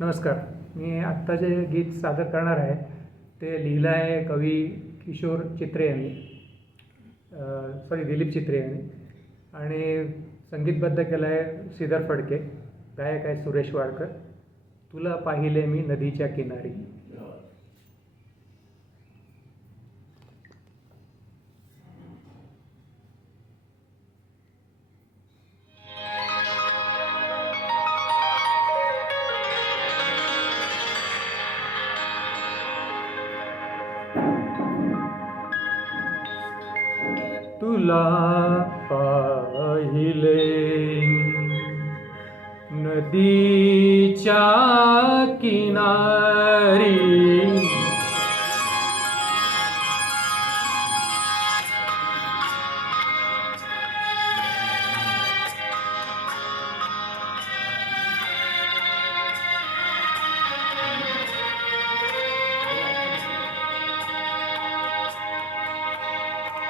नमस्कार. मी आत्ता जे गीत सादर करणार आहे ते लिहिलं आहे कवी किशोर चित्रे यांनी, दिलीप चित्रे यांनी, आणि संगीतबद्ध केलं आहे श्रीधर फडके. गायक आहे सुरेश वाडकर. तुला पाहिले मी नदीच्या किनारी. तुला पाहिले नदीच्या किनारी,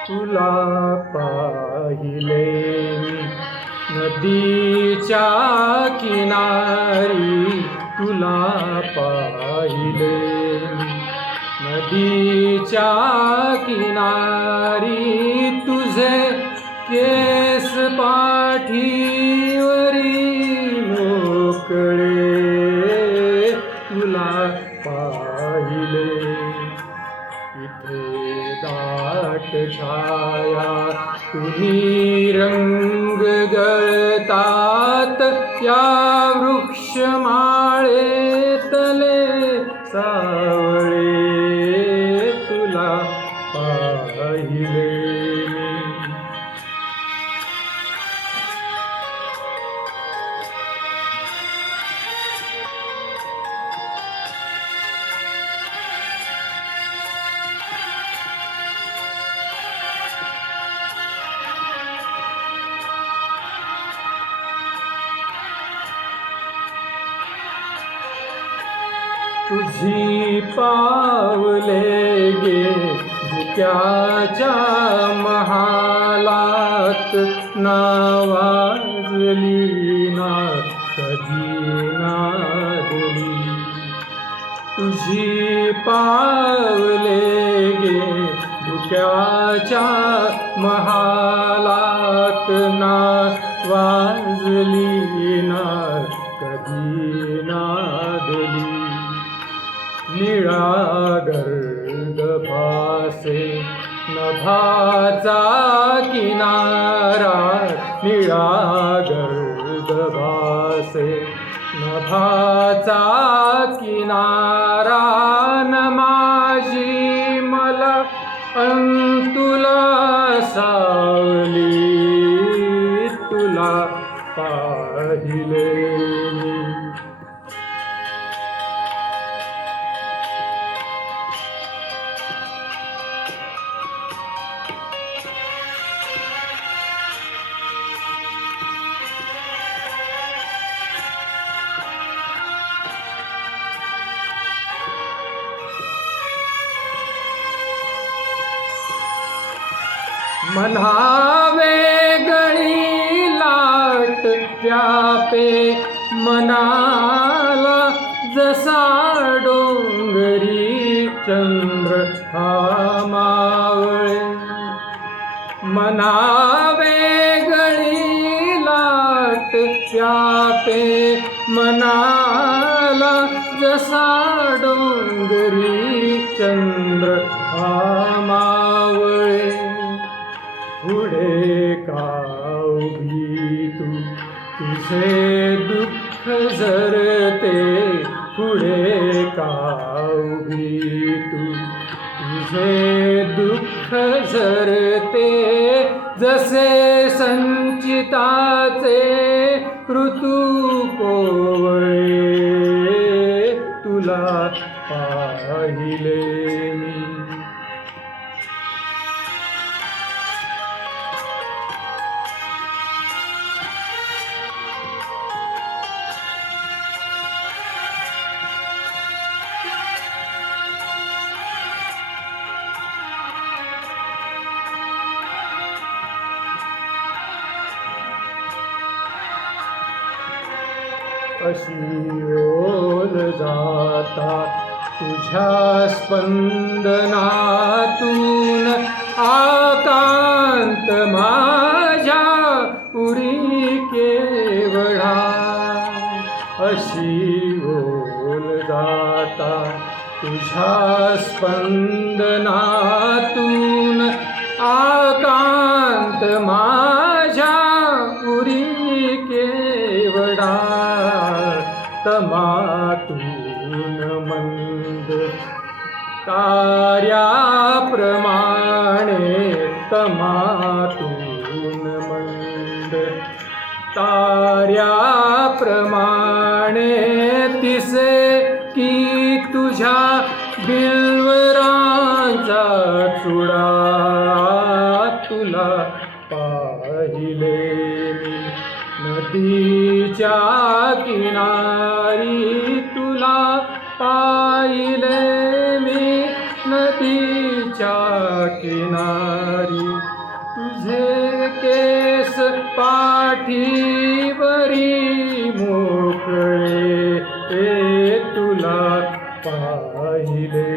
तुला पाहिले नदीच्या किनारी, तुला पाहिले नदीच्या किनारी, तुझे केस पाठीवरी मोकळे, तुला पाहिले इथे दाट छाया तुम्ही रंग गळतात, या वृक्षमाळेतले सावळे, तुला पाहिले तुझी पावले गे धुक्याच्या महालात, नावाजली ना कधी नादली. तुझी पावले गे धुक्याच्या महालात, नावाजली ना कधी नादली. निळा गर्द फासे नभाचा किनारा, निळा गर्द फासे नभाचा किनारा, न माझी मला तुला सावली, तुला पाहिले म्हणावे गळी लाट व्यापे मनाला, जसा डोंगरी चंद्र हा मावळे. म्हणावे गळी लाट व्यापे मनाला, जसा डोंगरी चंद्र हा मावळे. पुढे का उभी तू तुझे दुःख झरते, पुढे का उभी तू तुझे दुःख झरते, जसे संचिताचे ऋतू कोवळे, तुला पाहिले मी. अशी ओल जाता तुझ्या स्पंदनातून आकांत माझ्या उरी केवढा अशी ओल जाता तुझ्या स्पंदनातून आकांत माझ्या उरी केवढा तमातून मंद ताऱ्याप्रमाणे तमातून मंद ताऱ्याप्रमाणे तिसे की तुझ्या बिलवरांचा चुडा तुला पाहिले मी नदीच्या किनारी तुला पाहिले मी नदीच्या किनारी तुझे केस पाठीवरी मोकळे तुला पाहिले